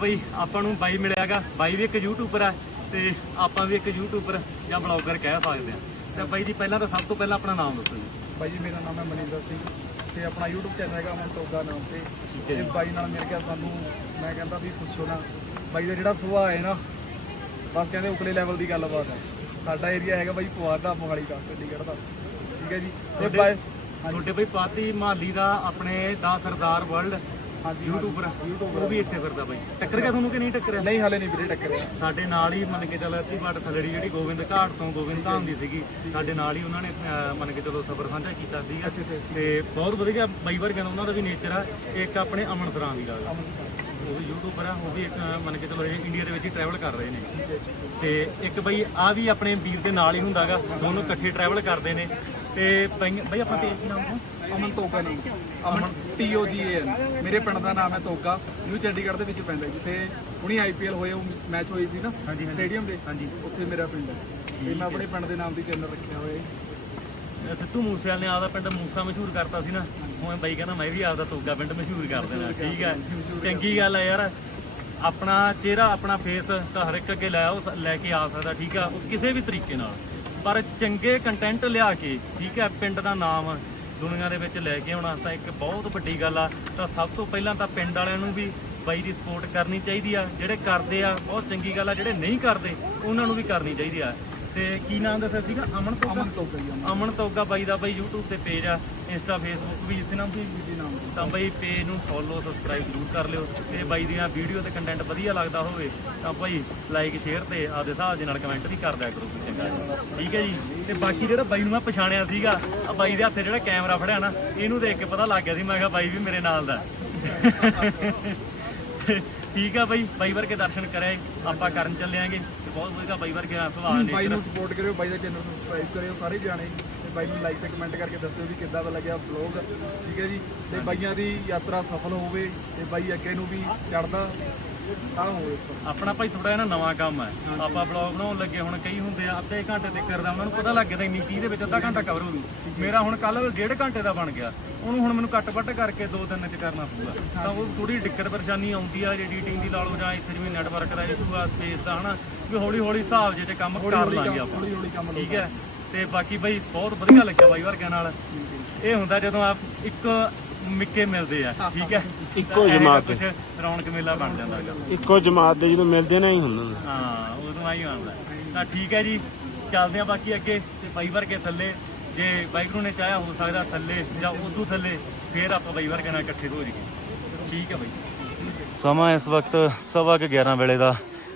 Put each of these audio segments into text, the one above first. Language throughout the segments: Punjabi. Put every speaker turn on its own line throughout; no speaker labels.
ਬਈ ਆਪਾਂ ਨੂੰ ਬਾਈ ਮਿਲਿਆਗਾ। ਬਾਈ ਵੀ ਇੱਕ ਯੂਟਿਊਬਰ ਆ ਤੇ ਆਪਾਂ ਵੀ ਇੱਕ ਯੂਟਿਊਬਰ ਜਾਂ ਬਲੌਗਰ ਕਹਿ ਸਕਦੇ ਆ। ਤੇ ਬਾਈ ਜੀ ਪਹਿਲਾਂ ਤਾਂ ਸਭ ਤੋਂ ਪਹਿਲਾਂ ਆਪਣਾ ਨਾਮ ਦੱਸੋ ਜੀ।
ਬਾਈ ਜੀ ਮੇਰਾ ਨਾਮ ਹੈ ਮਨਿੰਦਰ ਸਿੰਘ ਤੇ ਆਪਣਾ YouTube ਚੈਨਲ ਹੈਗਾ ਮਨ ਤੋਗਾ ਨਾਮ ਤੇ। ਤੇ ਬਾਈ ਨਾਲ ਮਿਲ ਗਿਆ ਸਾਨੂੰ ਮੈਂ ਕਹਿੰਦਾ ਵੀ ਪੁੱਛੋ ਨਾ। ਬਾਈ ਦਾ ਜਿਹੜਾ ਸੁਭਾਅ ਹੈ ਨਾ ਬਸ ਕਹਿੰਦੇ ਉਤਲੇ ਲੈਵਲ ਦੀ ਗੱਲਬਾਤ ਹੈ। ਸਾਡਾ ਏਰੀਆ ਹੈਗਾ ਬਾਈ ਪੁਆਰ ਦਾ ਮੋਹਾਲੀ ਦਾ ਚੰਡੀਗੜ੍ਹ ਦਾ। ਠੀਕ ਹੈ ਜੀ। ਤੇ ਬਾਈ
ਤੁਹਾਡੇ ਬਈ ਪਾਤੀ ਮਾਲੀ ਦਾ ਆਪਣੇ ਦਾ ਸਰਦਾਰ ਵਰਲਡ ਯੂਟਿਊਬਰ ਉਹ ਵੀ ਇੱਥੇ ਫਿਰਦਾ ਬਾਈ। ਟੱਕਰ ਗਿਆ ਤੁਹਾਨੂੰ ਕਿ ਨਹੀਂ ਟੱਕਰਿਆ?
ਨਹੀਂ ਹਾਲੇ ਨਹੀਂ ਵੀਰੇ ਟੱਕਰਿਆ।
ਸਾਡੇ ਨਾਲ ਹੀ ਮੰਨ ਕੇ ਚੱਲ ਅੱਧੀ ਬਾਟ ਥਲੜੀ ਜਿਹੜੀ ਗੋਬਿੰਦ ਘਾਟ ਤੋਂ ਗੋਬਿੰਦ ਧਾਮ ਦੀ ਸੀਗੀ। ਸਾਡੇ ਨਾਲ ਹੀ ਉਹਨਾਂ ਨੇ ਅਹ, ਮੰਨ ਕੇ ਚਲੋ ਸਫ਼ਰ ਸਾਂਝਾ ਕੀਤਾ ਸੀਗਾ। ਤੇ ਬਹੁਤ ਵਧੀਆ ਬਾਈ ਵਰਗਿਆਂ ਦਾ ਉਹਨਾਂ ਦਾ ਵੀ ਨੇਚਰ ਆ। ਇੱਕ ਆਪਣੇ ਅਮਨ ਸਰਾਂ ਦੀ ਗੱਲ ਉਹ ਵੀ ਯੂਟਿਊਬਰ ਆ ਉਹ ਵੀ ਇੱਕ ਅਹ, ਮੰਨ ਕੇ ਚਲੋ ਇਹ ਇੰਡੀਆ ਦੇ ਵਿੱਚ ਹੀ ਟਰੈਵਲ ਕਰ ਰਹੇ ਨੇ। ਤੇ ਇੱਕ ਬਈ ਆ ਵੀ ਆਪਣੇ ਵੀਰ ਦੇ ਨਾਲ ਹੀ ਹੁੰਦਾਗਾ। ਦੋਨੋਂ ਇਕੱਠੇ ਟਰੈਵਲ ਕਰਦੇ ਨੇ। ਤੇ ਬਈ ਆਪਣਾ ਪੇਜ ਨਾਮ
ਅਮਨ ਤੋਗਾ ਨਹੀਂ ਅਮਨ ਟੀ ਓ ਜੀ ਏ ਮੇਰੇ ਪਿੰਡ ਦਾ ਨਾਮ ਹੈ ਤੋਗਾ। ਨਿਊ ਚੰਡੀਗੜ੍ਹ ਦੇ ਵਿੱਚ ਪੈਂਦਾ ਜਿੱਥੇ ਹੁਣੀ ਆਈਪੀਐਲ ਹੋਏ ਉਹ ਮੈਚ ਹੋਈ ਸੀ ਨਾ। ਸਟੇਡੀਅਮ ਦੇ।
ਹਾਂਜੀ।
ਉੱਥੇ ਮੇਰਾ ਪਿੰਡ ਹੈ। ਤੇ ਮੈਂ ਆਪਣੇ ਪਿੰਡ ਦੇ ਨਾਮ ਦੀ ਚੈਨਲ ਰੱਖਿਆ ਹੋਇਆ ਹੈ।
ਸਿੱਧੂ ਮੂਸੇਵਾਲ ਨੇ ਆਪਦਾ ਪਿੰਡ ਮੂਸਾ ਮਸ਼ਹੂਰ ਕਰਤਾ ਸੀ ਨਾ। ਹੁਣ ਬਾਈ ਕਹਿੰਦਾ ਮੈਂ ਵੀ ਆਪਦਾ ਤੋਗਾ ਪਿੰਡ ਮਸ਼ਹੂਰ ਕਰ ਦੇਣਾ। ਠੀਕ ਹੈ। ਚੰਗੀ ਗੱਲ ਹੈ ਯਾਰ। ਆਪਣਾ ਚਿਹਰਾ ਆਪਣਾ ਫੇਸ ਤਾਂ ਹਰ ਇੱਕ ਅੱਗੇ ਲੈ ਲੈ ਕੇ ਆ ਸਕਦਾ ਠੀਕ ਆ? ਕਿਸੇ ਵੀ ਤਰੀਕੇ ਨਾਲ। ਪਰ ਚੰਗੇ ਕੰਟੈਂਟ ਲਿਆ ਕੇ, ਠੀਕ ਹੈ, ਪਿੰਡ ਦਾ ਨਾਮ ਦੁਨੀਆ ਦੇ ਵਿੱਚ ਲੈ ਕੇ ਆਉਣਾ ਤਾਂ ਇੱਕ ਬਹੁਤ ਵੱਡੀ ਗੱਲ ਆ। ਤਾਂ ਸਭ ਤੋਂ ਪਹਿਲਾਂ ਤਾਂ ਪਿੰਡ ਵਾਲਿਆਂ ਨੂੰ ਵੀ ਬਾਈ ਦੀ ਸਪੋਰਟ ਕਰਨੀ ਚਾਹੀਦੀ ਆ। ਜਿਹੜੇ ਕਰਦੇ ਆ, ਬਹੁਤ ਚੰਗੀ ਗੱਲ ਆ, ਜਿਹੜੇ ਨਹੀਂ ਕਰਦੇ, ਉਹਨਾਂ ਨੂੰ ਵੀ ਕਰਨੀ ਚਾਹੀਦੀ ਆ। ਤੇ ਕੀ ਨਾਮ ਦੱਸਿਆ ਸੀਗਾ? ਅਮਨ ਤੋਂ
ਅਮਨ ਤੋਗਾ ਜੀ ਅਮਨ।
ਤੋਗਾ ਬਾਈ ਦਾ ਬਾਈ YouTube ਤੇ ਪੇਜ ਆ ਇੰਸਟਾ ਫੇਸਬੁੱਕ ਵੀ ਇਸੇ ਨਾਮ ਤੇ
ਜੀ ਨਾਮ ਦੀ
ਤਾਂ ਬਾਈ ਪੇਜ ਨੂੰ ਫੋਲੋ ਸਬਸਕ੍ਰਾਈਬ ਜ਼ਰੂਰ ਕਰ ਲਿਓ ਤੇ ਬਾਈ ਦੀਆਂ ਵੀਡੀਓ ਤੇ ਕੰਟੈਂਟ ਵਧੀਆ ਲੱਗਦਾ ਹੋਵੇ ਤਾਂ ਬਾਈ ਲਾਈਕ ਸ਼ੇਅਰ ਤੇ ਆਪਦੇ ਹਿਸਾਬ ਦੇ ਨਾਲ ਕਮੈਂਟ ਵੀ ਕਰ ਦਿਆ ਕਰੋ ਕੋਈ ਚੰਗਾ। ਠੀਕ ਹੈ ਜੀ? ਤੇ ਬਾਕੀ ਜਿਹੜਾ ਬਾਈ ਨੂੰ ਮੈਂ ਪਛਾਣਿਆ ਸੀਗਾ ਆ ਬਾਈ ਦੇ ਹੱਥੇ ਜਿਹੜਾ ਕੈਮਰਾ ਫੜਿਆ ਨਾ ਇਹਨੂੰ ਦੇਖ ਕੇ ਪਤਾ ਲੱਗ ਗਿਆ ਸੀ ਮੈਂ ਕਿਹਾ ਬਾਈ ਵੀ ਮੇਰੇ ਨਾਲ ਦਾ। ਠੀਕ ਆ ਬਾਈ ਬਾਈ ਵਰਗੇ ਦਰਸ਼ਨ ਕਰੇ ਆਪਾਂ ਕਰਨ ਚੱਲਿਆਂਗੇ ਤੇ ਬਹੁਤ ਵਧੀਆ ਬਾਈ ਵਰਗੇ ਸੁਭਾਅ
ਬਾਈ
ਨੇ
ਨੂੰ ਸਪੋਰਟ ਕਰਿਓ ਬਾਈ ਦਾ ਚੈਨਲ ਸਬਸਕ੍ਰਾਈਬ ਕਰਿਓ ਸਾਰੇ ਜਾਣੇ। ਤੇ ਬਾਈ ਨੂੰ ਲਾਈਕ ਤੇ ਕਮੈਂਟ ਕਰਕੇ ਦੱਸਿਓ ਵੀ ਕਿੱਦਾਂ ਦਾ ਲੱਗਿਆ ਵਲੌਗ ਠੀਕ ਹੈ ਜੀ? ਤੇ ਬਾਈਆਂ ਦੀ ਯਾਤਰਾ ਸਫਲ ਹੋਵੇ ਤੇ ਬਾਈ ਅੱਗੇ ਨੂੰ ਵੀ ਚੜਦਾ ਹੋਵੇ।
ਆਪਣਾ ਭਾਈ ਥੋੜਾ ਜਿਹਾ ਨਾ ਨਵਾਂ ਕੰਮ ਹੈ। ਆਪਾਂ ਬਲੌਗ ਬਣਾਉਣ ਲੱਗੇ ਹੁਣ ਕਈ ਹੁੰਦੇ ਆ ਅੱਧੇ ਘੰਟੇ ਤੇ ਕਰਦਾ ਉਹਨਾਂ ਨੂੰ ਪਤਾ ਲੱਗ ਗਿਆ ਇੰਨੀ ਚੀਜ਼ ਦੇ ਵਿੱਚ ਅੱਧਾ ਘੰਟਾ ਕਵਰ ਹੋ ਜੂ। ਮੇਰਾ ਹੁਣ ਕੱਲ ਡੇਢ ਘੰਟੇ ਦਾ ਬਣ ਗਿਆ। ਉਹਨੂੰ ਹੁਣ ਮੈਨੂੰ ਕੱਟ-ਵੱਟ ਕਰਕੇ ਦੋ ਦਿਨ ਚ ਕਰਨਾ ਪਊਗਾ। ਤਾਂ ਉਹ ਥੋੜੀ ਦਿੱਕਤ ਪਰੇਸ਼ਾਨੀ ਆਉਂਦੀ ਆ ਜੇ ਐਡੀਟਿੰਗ ਦੀ ਲਾ ਲਓ ਜਾਂ ਇੱਥੇ ਜਿਵੇਂ ਨੈਟਵਰਕ ਦਾ ਇਸ਼ੂ ਆ ਸਪੇਸ ਦਾ ਹਨਾ ਵੀ ਹੌਲੀ ਹੌਲੀ ਹਿਸਾਬ ਜੇ ਤੇ ਕੰਮ ਕਰ ਲਾਂਗੇ ਆਪਾਂ। ਠੀਕ ਹੈ? ਤੇ ਬਾਕੀ ਬਈ ਬਹੁਤ ਵਧੀਆ ਲੱਗਿਆ ਬਾਈ ਵਰਗਿਆਂ ਨਾਲ। ਇਹ ਹੁੰਦਾ ਜਦੋਂ ਆਪ ਇੱਕ ਮਿੱਕੇ ਮਿਲਦੇ ਆ ਠੀਕ ਹੈ।
ਇੱਕੋ ਜਮਾਤ
ਕੁਝ ਰੌਣਕ ਮੇਲਾ ਬਣ ਜਾਂਦਾ ਹੈਗਾ।
ਇੱਕੋ ਜਮਾਤ ਦੇ ਜਦੋਂ ਮਿਲਦੇ ਨਾ ਹੀ ਹੁੰਦਾ।
ਹਾਂ ਉਦੋਂ ਆਈ ਆਉਂਦਾ ਤਾਂ ਠੀਕ ਹੈ ਜੀ ਚੱਲਦੇ ਆ ਬਾਕੀ ਅੱਗੇ। ਤੇ ਬਾਈ ਵਰਗੇ ਥੱਲੇ ਜੇ ਵਾਹਿਗੁਰੂ ਨੇ ਚਾਹਿਆ ਹੋ ਸਕਦਾ ਥੱਲੇ ਜਾਂ ਉਦੋਂ ਥੱਲੇ ਫੇਰ ਆਪਾਂ ਬਾਈ ਵਰਗੇ ਨਾਲ ਇਕੱਠੇ ਹੋ ਜਾਈਏ। ਠੀਕ ਹੈ ਬਾਈ। ਸਮਾਂ ਇਸ ਵਕਤ ਸਵਾ ਕੁ 11 ਵੇਲੇ ਦਾ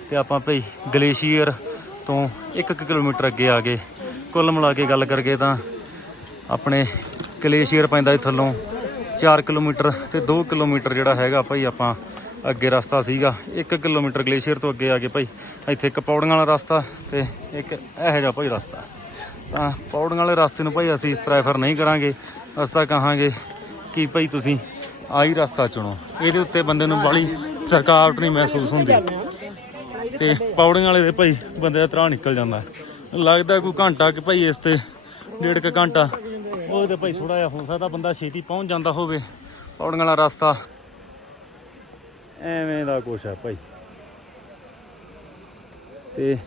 ਤੇ ਆਪਾਂ ਭਈ ਗਲੇਸ਼ੀਅਰ ਤੋਂ 1 ਕਿਲੋਮੀਟਰ ਅੱਗੇ ਆ ਗਏ। ਕੁੱਲ ਮਿਲਾ ਕੇ ਗੱਲ ਕਰਕੇ ਤਾਂ ਆਪਣੇ ਗਲੇਸ਼ੀਅਰ ਪੈਂਦਾ ਇਹ ਥੱਲੋਂ 4 ਕਿਲੋਮੀਟਰ ਤੇ 2 ਕਿਲੋਮੀਟਰ ਜਿਹੜਾ ਹੈਗਾ ਭਾਈ ਆਪਾਂ ਅੱਗੇ ਰਸਤਾ ਸੀਗਾ। 1 ਕਿਲੋਮੀਟਰ ਗਲੇਸ਼ੀਅਰ ਤੋਂ ਅੱਗੇ ਆ ਕੇ ਭਾਈ, ਇੱਥੇ ਇੱਕ ਪੌੜੀਆਂ ਵਾਲਾ ਰਸਤਾ ਤੇ ਇੱਕ ਇਹੋ ਜਿਹਾ ਭਾਈ ਰਸਤਾ। ਤਾਂ ਪੌੜੀਆਂ ਵਾਲੇ ਰਸਤੇ ਨੂੰ ਭਾਈ ਅਸੀਂ ਪ੍ਰੈਫਰ ਨਹੀਂ ਕਰਾਂਗੇ। ਅਸੀਂ ਕਹਾਂਗੇ ਕਿ ਭਾਈ ਤੁਸੀਂ ਆਹੀ ਰਸਤਾ ਚੁਣੋ। ਇਹਦੇ ਉੱਤੇ ਬੰਦੇ ਨੂੰ ਬੜੀ ਥਕਾਵਟ ਨਹੀਂ ਮਹਿਸੂਸ ਹੁੰਦੀ। ਤੇ ਪੌੜੀਆਂ ਵਾਲੇ ਦੇ ਭਾਈ ਬੰਦੇ ਦਾ ਤਰਾਹ ਨਿਕਲ ਜਾਂਦਾ। ਲੱਗਦਾ ਕੋਈ ਘੰਟਾ ਕਿ ਭਾਈ ਇਸ ਤੇ ਡੇਢ ਕੁ ਘੰਟਾ ਉਹ ਤੇ ਭਾਈ ਥੋੜਾ ਜਿਹਾ ਹੋ ਸਕਦਾ ਬੰਦਾ ਛੇਤੀ ਪਹੁੰਚ ਜਾਂਦਾ ਹੋਵੇ। ਪੌੜੀਆਂ ਵਾਲਾ ਰਸਤਾ। ਐਵੇਂ ਦਾ ਕੁਛ ਹੈ ਭਾਈ। ਤੇ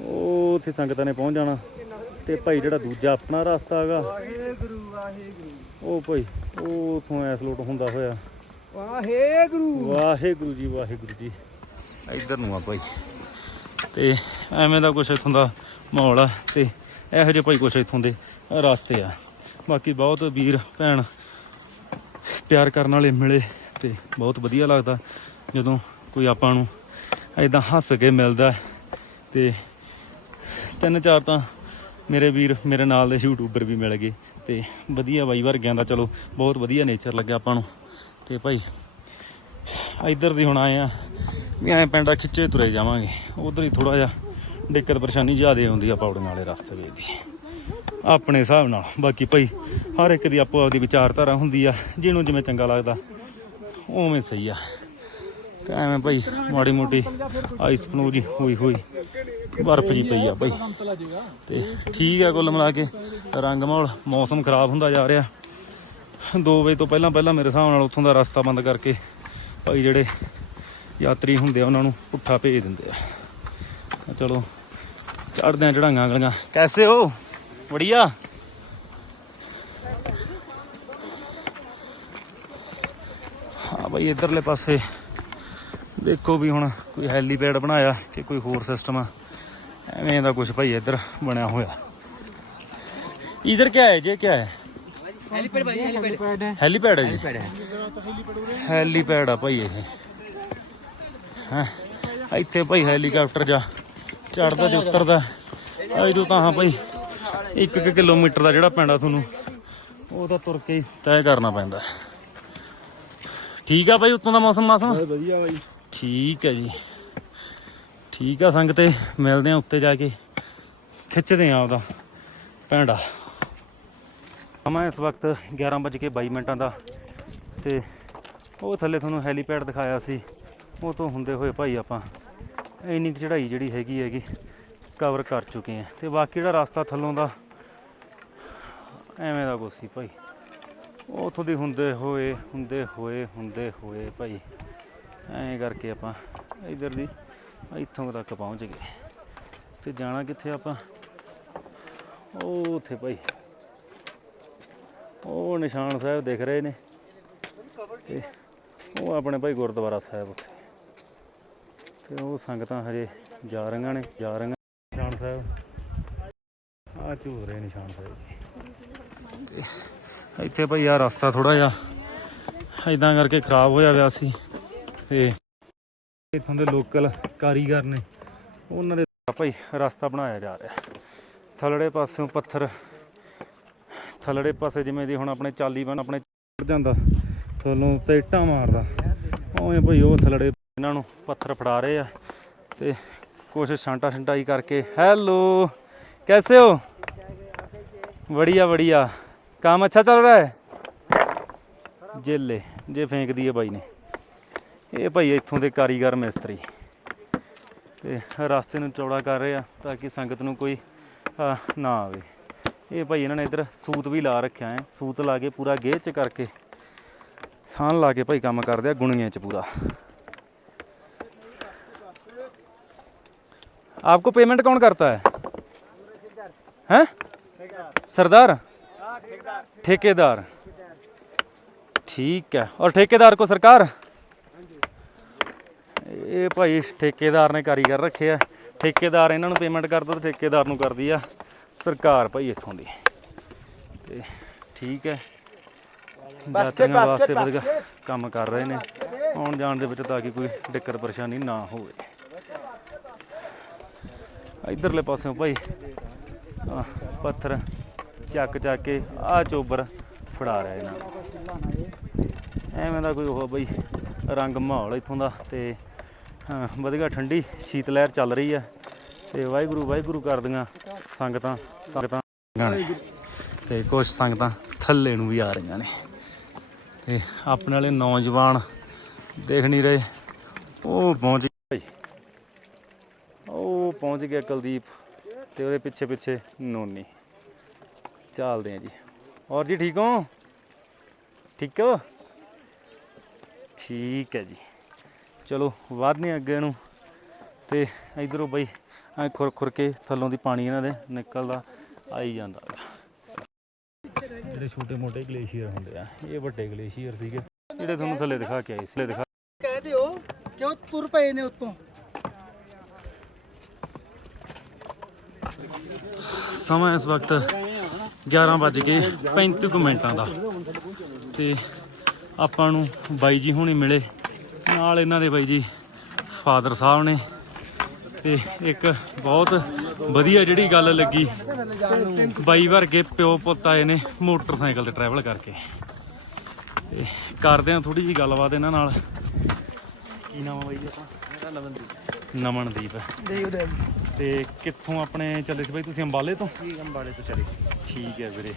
ਉਹ ਉੱਥੇ ਸੰਗਤਾਂ ਨੇ ਪਹੁੰਚ ਜਾਣਾ। ਤੇ ਭਾਈ ਜਿਹੜਾ ਦੂਜਾ ਆਪਣਾ ਰਸਤਾ ਹੈਗਾ
ਵਾਹਿਗੁਰੂ ਵਾਹਿਗੁਰੂ
ਉਹ ਭਾਈ ਉਹ ਉਥੋਂ ਐਸਲੋਟ ਹੁੰਦਾ ਹੋਇਆ।
ਵਾਹਿਗੁਰੂ
ਵਾਹਿਗੁਰੂ ਜੀ ਵਾਹਿਗੁਰੂ ਜੀ। ਇੱਧਰ ਨੂੰ ਆ ਭਾਈ। ਤੇ ਐਵੇਂ ਦਾ ਕੁਛ ਇੱਥੋਂ ਦਾ ਮਾਹੌਲ ਆ। ਤੇ ਇਹੋ ਜਿਹੇ ਭਾਈ ਕੁਛ ਇੱਥੋਂ ਦੇ ਰਸਤੇ ਆ। ਬਾਕੀ ਬਹੁਤ ਵੀਰ, ਭੈਣ ਪਿਆਰ ਕਰਨ ਵਾਲੇ ਮਿਲੇ ਤੇ ਬਹੁਤ ਵਧੀਆ ਲੱਗਦਾ ਜਦੋਂ ਕੋਈ ਆਪਾਂ ਨੂੰ ਐਦਾਂ ਹੱਸ ਕੇ ਮਿਲਦਾ ਤੇ ਤਿੰਨ ਚਾਰ ਤਾਂ ਮੇਰੇ ਵੀਰ ਮੇਰੇ ਨਾਲ ਦੇ ਯੂਟਿਊਬਰ ਵੀ ਮਿਲ ਗਏ ਤੇ ਵਧੀਆ ਬਾਈ ਵਰਗਿਆਂ ਦਾ ਚਲੋ ਬਹੁਤ ਵਧੀਆ ਨੇਚਰ ਲੱਗਿਆ ਆਪਾਂ ਨੂੰ। ਤੇ ਭਾਈ ਇੱਧਰ ਦੀ ਹੁਣ ਆਏ ਆ ਵੀ ਐਂ ਪਿੰਡਾ ਖਿੱਚੇ ਤੁਰੇ ਜਾਵਾਂਗੇ। ਉਧਰ ਹੀ ਥੋੜਾ ਜਿਹਾ ਦਿੱਕਤ ਪਰੇਸ਼ਾਨੀ ਜ਼ਿਆਦੇ ਆਉਂਦੀ ਆ ਪੌੜੀਆਂ ਵਾਲੇ ਰਸਤੇ ਵਿੱਚ। ਦੀ ਆਪਣੇ ਹਿਸਾਬ ਨਾਲ। ਬਾਕੀ ਭਾਈ, ਹਰ ਇੱਕ ਦੀ ਆਪੋ ਆਪਦੀ ਵਿਚਾਰਧਾਰਾ ਹੁੰਦੀ ਆ, ਜਿਹਨੂੰ ਜਿਵੇਂ ਚੰਗਾ ਲੱਗਦਾ, ਉਵੇਂ ਸਹੀ ਆ। ਤੇ ਐਵੇਂ ਭਾਈ, ਮਾੜੀ ਮੋਟੀ ਆਈਸ ਫਨੂ ਜੀ ਹੋਈ ਹੋਈ, ਬਰਫ਼ ਜੀ ਪਈ ਆ ਭਾਈ। ਤੇ ਠੀਕ ਆ ਕੁੱਲ ਮਿਲਾ ਕੇ, ਰੰਗ ਮਾਹੌਲ, ਮੌਸਮ ਖਰਾਬ ਹੁੰਦਾ ਜਾ ਰਿਹਾ। 2 ਵਜੇ ਤੋਂ ਪਹਿਲਾਂ ਪਹਿਲਾਂ ਮੇਰੇ ਹਿਸਾਬ ਨਾਲ ਉੱਥੋਂ ਦਾ ਰਸਤਾ ਬੰਦ ਕਰਕੇ ਭਾਈ ਜਿਹੜੇ ਯਾਤਰੀ ਹੁੰਦੇ ਆ, ਉਹਨਾਂ ਨੂੰ ਪੁੱਠਾ ਭੇਜ ਦਿੰਦੇ ਆ। ਚਲੋ ਚੜਦੇ ਆ ਚੜਾਈਆਂ ਗਲੀਆਂ ਕੈਸੇ ਹੋ? ਬੜੀਆ ਹਾਂ ਬਈ ਇਧਰਲੇ ਪਾਸੇ ਦੇਖੋ ਵੀ ਹੁਣ ਕੋਈ ਹੈਲੀਪੈਡ ਬਣਾਇਆ ਕਿ ਕੋਈ ਹੋਰ ਸਿਸਟਮ ਆ ਐਵੇਂ ਦਾ ਕੁਝ ਭਾਈ ਇੱਧਰ ਬਣਿਆ ਹੋਇਆ ਇਧਰ ਕੀ ਹੈ ਜੇ ਕੀ ਹੈ
हेलीपैड भाई हेलीपैड
ਹੈਲੀਪੈਡ ਹੈ ਜੀ
हेलीपैड है
ਹੈਲੀਪੈਡ ਆ ਭਾਈ ਇਹ ਹਾਂ ਇੱਥੇ ਭਾਈ ਹੈਲੀਕਾਪਟਰ ਜਾ ਚੜਦਾ ਤੇ ਉਤਰਦਾ ਅਜੂ ਤਾਂ ਹਾਂ ਭਾਈ 1 ਕਿਲੋਮੀਟਰ ਦਾ ਜਿਹੜਾ ਪੈਂਦਾ ਤੁਹਾਨੂੰ ਉਹ ਤਾਂ ਤੁਰ ਕੇ ਹੀ ਤੈਅ ਕਰਨਾ ਪੈਂਦਾ। ਠੀਕ ਆ ਭਾਈ ਉੱਤੋਂ ਦਾ ਮੌਸਮ ਮਾਸਮ?
ਵਧੀਆ ਬਾਈ।
ਠੀਕ ਹੈ ਜੀ। ਠੀਕ ਆ ਸੰਗ ਤੇ ਮਿਲਦੇ ਆ ਉੱਤੇ ਜਾ ਕੇ। ਖਿੱਚਦੇ ਆ ਉਹਦਾ ਪੈਂਡਾ ਸਮਾਂ ਇਸ ਵਕਤ 11:22 ਮਿੰਟਾਂ ਦਾ ਤੇ ਉਹ ਥੱਲੇ ਤੁਹਾਨੂੰ ਹੈਲੀਪੈਡ ਦਿਖਾਇਆ ਸੀ। ਉਹ ਤੋਂ ਹੁੰਦੇ ਹੋਏ ਭਾਈ ਆਪਾਂ ਇੰਨੀ ਚੜ੍ਹਾਈ ਜਿਹੜੀ ਹੈਗੀ ਹੈਗੀ। ਕਵਰ ਕਰ ਚੁੱਕੇ ਆ ਤੇ ਬਾਕੀ ਜਿਹੜਾ ਰਸਤਾ ਥੱਲੋਂ ਦਾ, ਐਵੇਂ ਦਾ ਕੁਛ ਸੀ ਭਾਈ। ਉਥੋਂ ਦੀ ਹੁੰਦੇ ਹੋਏ ਹੁੰਦੇ ਹੋਏ ਹੁੰਦੇ ਹੋਏ ਭਾਈ। ਐਂ ਕਰਕੇ ਆਪਾਂ ਇਧਰ ਦੀ ਇੱਥੋਂ ਤੱਕ ਪਹੁੰਚ ਗਏ। ਤੇ ਜਾਣਾ ਕਿੱਥੇ ਆਪਾਂ? ਉਹ ਉੱਥੇ ਭਾਈ। ਉਹ ਨਿਸ਼ਾਨ ਸਾਹਿਬ ਦਿਖ ਰਹੇ ਨੇ। ਤੇ ਉਹ ਆਪਣੇ ਭਾਈ ਗੁਰਦੁਆਰਾ ਸਾਹਿਬ ਉੱਥੇ। ਤੇ ਉਹ ਸੰਗਤਾਂ ਹਜੇ ਜਾ ਰਹੀਆਂ ਨੇ, ਜਾ ਰਹੀਆਂ ਸਾਹਿਬ। ਆ ਝੂਰ ਨਿਸ਼ਾਨ ਸਾਹਿਬ ਤੇ ਇੱਥੇ ਭਾਈ ਆ ਰਸਤਾ ਥੋੜਾ ਜਿਹਾ ਐਦਾਂ ਕਰਕੇ ਖਰਾਬ ਹੋਇਆ ਹੋਇਆ ਸੀ ਤੇ ਇੱਥੋਂ ਦੇ ਲੋਕਲ ਕਾਰੀਗਰ ਨੇ, ਉਹਨਾਂ ਦੇ ਭਾਈ ਰਸਤਾ ਬਣਾਇਆ ਜਾ ਰਿਹਾ। ਥਲੜੇ ਪਾਸਿਓਂ ਪੱਥਰ, ਥਲੜੇ ਪਾਸੇ ਜਿਵੇਂ ਦੀ ਹੁਣ ਆਪਣੇ ਚਾਲੀ ਬਣ ਆਪਣੇ ਚੜ ਜਾਂਦਾ, ਥੱਲੋਂ ਤੇ ਇੱਟਾਂ ਮਾਰਦਾ। ਉਵੇਂ ਭਾਈ ਉਹ ਥਲੜੇ ਇਹਨਾਂ ਨੂੰ ਪੱਥਰ ਫੜਾ ਰਹੇ ਆ ਤੇ ਕੁਛ ਛਾਂਟਾ ਛੰਟਾਈ ਕਰਕੇ ਹੈਲੋ कैसे हो बढ़िया बढ़िया काम अच्छा चल रहा है ਜੇ ਲੈ ਜੇ ਫੇਂਕ ਦਈਏ ਬਾਈ ਨੇ ਇਹ ਭਾਈ ਇੱਥੋਂ ਦੇ ਕਾਰੀਗਰ ਮਿਸਤਰੀ ਤੇ ਰਸਤੇ ਨੂੰ ਚੌੜਾ ਕਰ ਰਹੇ ਆ ਤਾਂ ਕਿ ਸੰਗਤ ਨੂੰ ਕੋਈ ਅਹ, ਨਾ ਆਵੇ ਇਹ ਭਾਈ ਇਹਨਾਂ ਨੇ ਇੱਧਰ ਸੂਤ ਵੀ ਲਾ ਰੱਖਿਆ ਹੈ ਸੂਤ ਲਾ ਕੇ ਪੂਰਾ ਗੇਹ ਚ ਕਰਕੇ ਸਾਨ ਲਾ ਕੇ ਭਾਈ ਕੰਮ ਕਰਦੇ ਆ ਗੁਣੀਆਂ ਚ ਪੂਰਾ आपको पेमेंट कौन करता है हैं सरदार ठेकेदार ਠੀਕ ਹੈ ਔਰ ਠੇਕੇਦਾਰ ਕੋ ਸਰਕਾਰ ਇਹ ਭਾਈ ਠੇਕੇਦਾਰ ਨੇ ਕਾਰੀਗਰ ਰੱਖੇ ਆ ਠੇਕੇਦਾਰ ਇਹਨਾਂ ਨੂੰ ਪੇਮੈਂਟ ਕਰਦਾ ਤੇ ਠੇਕੇਦਾਰ ਨੂੰ ਕਰਦੀ ਆ ਸਰਕਾਰ ਭਾਈ ਇੱਥੋਂ ਦੀ ਤੇ ਠੀਕ ਹੈ ਯਾਤਰੀਆਂ ਵਾਸਤੇ ਵਧੀਆ ਕੰਮ ਕਰ ਰਹੇ ਨੇ ਆਉਣ ਜਾਣ ਦੇ ਵਿੱਚ ਤਾਂ ਕਿ ਕੋਈ ਦਿੱਕਤ ਪਰੇਸ਼ਾਨੀ ਨਾ ਹੋਵੇ ਇਧਰਲੇ ਪਾਸਿਓਂ ਭਾਈ। ਪੱਥਰ ਚੱਕ ਚੱਕ ਕੇ ਆ ਚੋਬਰ ਫੜਾ ਰਿਹਾ ਇਹਨਾਂ ਨੂੰ। ਐਵੇਂ ਦਾ ਕੋਈ ਉਹ ਬਈ ਰੰਗ ਮਾਹੌਲ ਇੱਥੋਂ ਦਾ ਤੇ ਵਧੀਆ ਠੰਡੀ ਸ਼ੀਤ ਲਹਿਰ ਚੱਲ ਰਹੀ ਹੈ ਤੇ ਵਾਹਿਗੁਰੂ ਵਾਹਿਗੁਰੂ ਕਰਦੀਆਂ ਸੰਗਤਾਂ ਸੰਗਤਾਂ ਗਾਣੇ ਤੇ ਕੁਝ ਸੰਗਤਾਂ ਥੱਲੇ ਨੂੰ ਵੀ ਆ ਰਹੀਆਂ ਨੇ। ਤੇ ਆਪਣੇ ਵਾਲੇ ਨੌਜਵਾਨ ਦੇਖ ਨਹੀਂ ਰਹੇ, ਉਹ ਪਹੁੰਚ ਗਿਆ ਕੁਲਦੀਪ ਤੇ ਉਹਦੇ ਪਿੱਛੇ ਪਿੱਛੇ ਨੋਨੀ। ਚੱਲਦੇ ਆ ਜੀ। ਔਰ ਜੀ ਠੀਕ ਹੋ? ਠੀਕ ਹੋ? ਠੀਕ ਹੈ ਜੀ। ਚਲੋ ਵਧਦੇ ਹਾਂ ਅੱਗੇ ਨੂੰ। ਤੇ ਇਧਰੋਂ ਬਈ ਐ ਖੁਰ ਖੁਰ ਕੇ ਥੱਲੋਂ ਦੀ ਪਾਣੀ ਇਹਨਾਂ ਦੇ ਨਿਕਲਦਾ ਆਈ ਜਾਂਦਾ। ਜਿਹੜੇ ਛੋਟੇ ਮੋਟੇ ਗਲੇਸ਼ੀਅਰ ਹੁੰਦੇ ਆ ਇਹ ਵੱਡੇ ਗਲੇਸ਼ੀਅਰ ਸੀਗੇ। ਜਿਹੜੇ ਤੁਹਾਨੂੰ ਥੱਲੇ ਦਿਖਾ ਕੇ ਆਏ ਸੀ। ਦਿਖਾ
ਕਹਿ ਦਿਓ ਕਿਉਂ ਤੁਰ ਪਏ ਨੇ ਉੱਤੋਂ?
ਸਮਾਂ ਇਸ ਵਕਤ 11 ਵੱਜ ਕੇ 35 ਕੁ ਮਿੰਟਾਂ ਦਾ। ਤੇ ਆਪਾਂ ਨੂੰ ਬਾਈ ਜੀ ਹੁਣੀ ਮਿਲੇ। ਨਾਲ ਇਹਨਾਂ ਦੇ ਬਾਈ ਜੀ ਫਾਦਰ ਸਾਹਿਬ ਨੇ। ਤੇ ਇੱਕ ਬਹੁਤ ਵਧੀਆ ਜਿਹੜੀ ਗੱਲ ਲੱਗੀ। ਬਾਈ ਵਰਗੇ ਪਿਓ ਪੁੱਤ ਆਏ ਨੇ ਮੋਟਰਸਾਈਕਲ ਤੇ ਟਰੈਵਲ ਕਰਕੇ। ਤੇ ਕਰਦੇ ਆ ਥੋੜੀ ਜੀ ਗੱਲਬਾਤ ਇਹਨਾਂ ਨਾਲ। ਕੀ ਨਾਮ ਆ ਬਾਈ ਜੀ ਆਪਣਾ? ਨਮਨਦੀਪ ਨਮਨਦੀਪ।
ਦੇਖ ਦੇ
ਤੇ ਕਿੱਥੋਂ ਆਪਣੇ ਚੱਲੇ ਸੀ ਬਾਈ ਤੁਸੀਂ ਅੰਬਾਲੇ ਤੋਂ?
ਜੀ ਅੰਬਾਲੇ ਤੋਂ ਚਲੇ
ਠੀਕ ਹੈ ਵੀਰੇ।